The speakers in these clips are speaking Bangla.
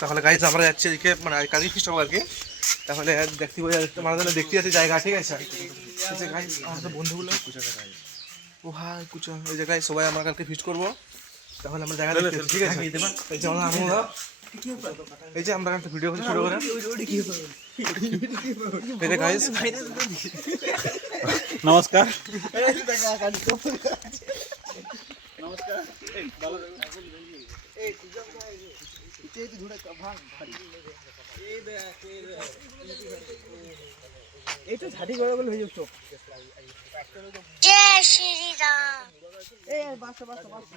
তাহলে গাইজ আমরা যাচ্ছি এদিকে মানে কালকে ফিস্ট হবে আর কি। তাহলে দেখতে মানে দেখতে যাচ্ছি জায়গা, ঠিক আছে। গাইজ আমাদের বন্ধুগুলো ও হাই কুচো এই জায়গায় সবাই আমরা কালকে ফিস্ট করবো। তাহলে আমরা জায়গা দেখতে যাচ্ছি, ঠিক আছে। এই যে আমরা এই যে আমরা একটা ভিডিও করছি ছোট করে। এই যে গাইজ নমস্কার। এইটা ঝাড়ি করে বলে হয়ে যাচ্ছে। জয় শ্রীরাম। এই বাসা বাসা বাসা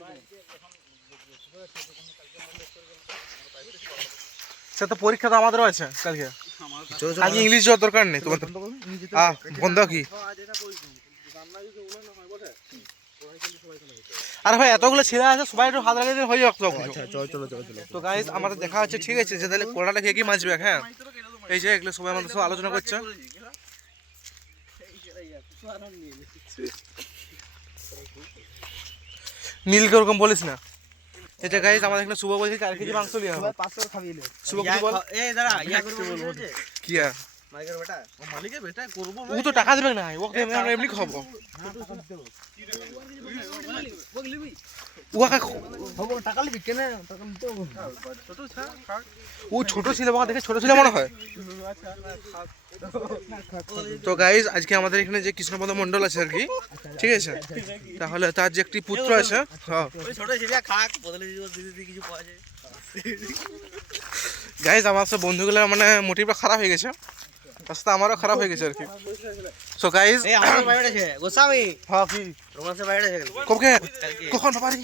সে তো পরীক্ষা তো আমাদেরও আছে কালকে। আজকে ইংলিশ যাওয়ার দরকার নেই তোমার। বন্ধ কি আর ভাই এতগুলো ছেলে আছে, সবাই একটু হাত লাগিয়ে হয়ে যাক। তো গাইজ আমাদের দেখা হচ্ছে, ঠিক আছে। যে তাহলে কোড়াটা খেয়ে কি মাছবে। হ্যাঁ এই যে এগুলো সবাই আমাদের সব আলোচনা করছে। নীলকে ওরকম বলিস না। এটা গাইজ আমাদের এখানে শুভ বলছে 4 কেজি মাংস লিয়া হবে। 500 খাবিলে শুভ কি বল? এই দাঁড়া ইয়া করব বলছে কি আর মালিকের বেটা ও মালিকের বেটা করব ও তো টাকা দেবে না, ওকে আমরা এমনি খাবো। ওকে হবো টাকা লিবি কেন টাকা তো ও ছোট ছিল, বাবা দেখে ছোট ছিল মনে হয়। তো গাইজ আজকে আমাদের এখানে যে কৃষ্ণপদ মন্ডল আছে আর কি, ঠিক আছে। তাহলে তার যে একটি পুত্র আছে, হ্যাঁ ওই ছোট ছেলে খাক বদলে দিদি কিছু পাওয়া যায়। গাইজ আমার সব বন্ধুগুলো মানে মোটিভটা খারাপ হয়ে গেছে, রাস্তা আমারও খারাপ হয়ে গেছে আর কি। সো গাইজ এই আমার বাইরে আছে গোসামি হ্যাঁ কি রোমান্সের বাইরে আছে কবে কখন বাবারি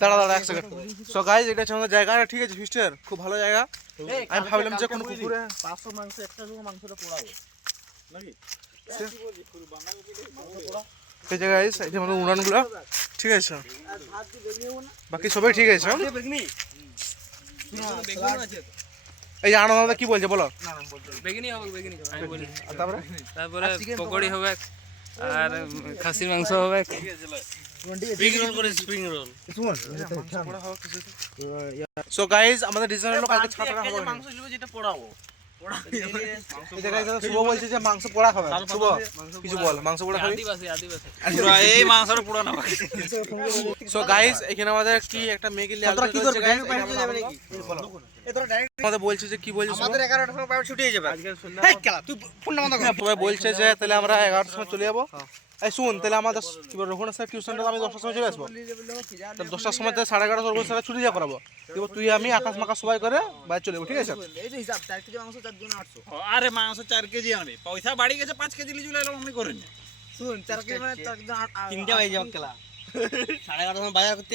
দাঁড়া দাঁড়া এক সেকেন্ড। সো গাইজ এটা হচ্ছে আমাদের জায়গাটা, ঠিক আছে। ফিস্টের খুব ভালো জায়গা। আমি ভাবলাম যে কোনো পুকুরে 500 মাংস একটা জন্য মাংসটা পোড়াবো নাকি এই জায়গায় এই যে আমাদের উড়ানগুলো, ঠিক আছে। বাকি সবাই ঠিক আছে। এই যে আনন্দ দাদা কি বলছে বলো। বেগিনি হবে, বেগিনি আমি বলি। তারপরে তারপরে পকোড়ি হবে আর খাসির মাংস হবে। স্প্রিং রোল করে স্প্রিং রোল সো গাইজ আমাদের ডিজাইন হলো কালকে ছাটাটা হবে। মাংস ছিল যেটা পোড়াবো এই জায়গায় শুভ বলছে যে মাংস পোড়া খাবে। শুভ কিছু বল, মাংস পোড়া খাবি। আদিবাসী আদিবাসী এই মাংসটা পোড়া না সো গাইজ এখানে আমাদের কি একটা মেয়ে গিয়ে আলোচনা করছে গাইজ। আমাদের বলছে যে কি বলছে আমাদের 11টার সময় পাউড ছুটি হয়ে যাবে আজকে শুনলাম এই খেলা তুই ফোনটা বন্ধ কর সবাই বলছে যে তাহলে আমরা 11টার সময় চলে যাবো। এই শুন তাহলে আমাদের কি বল রঘুনাথ স্যার টিউশনটা আমি 10টার সময় চলে আসবো। তাহলে 10টার সময় থেকে 11:30 রঘুনাথ স্যার ছুটি যা করাবো। এবার তুই আমি আকাশ মাকাশ সবাই করে বাইরে চলে যাবো, ঠিক আছে। এই যে হিসাব 4 কেজি মাংস 4 গুণ 800 আরে মাংস 4 কেজি আনে, পয়সা বাড়ি গেছে 5 কেজি লিজু লাইলাম আমি করে নি। শুন 4 কেজি মানে 4 গুণ 8 তিনটা হয়ে যাবে খেলা। 11:30 সময় বাজার করতে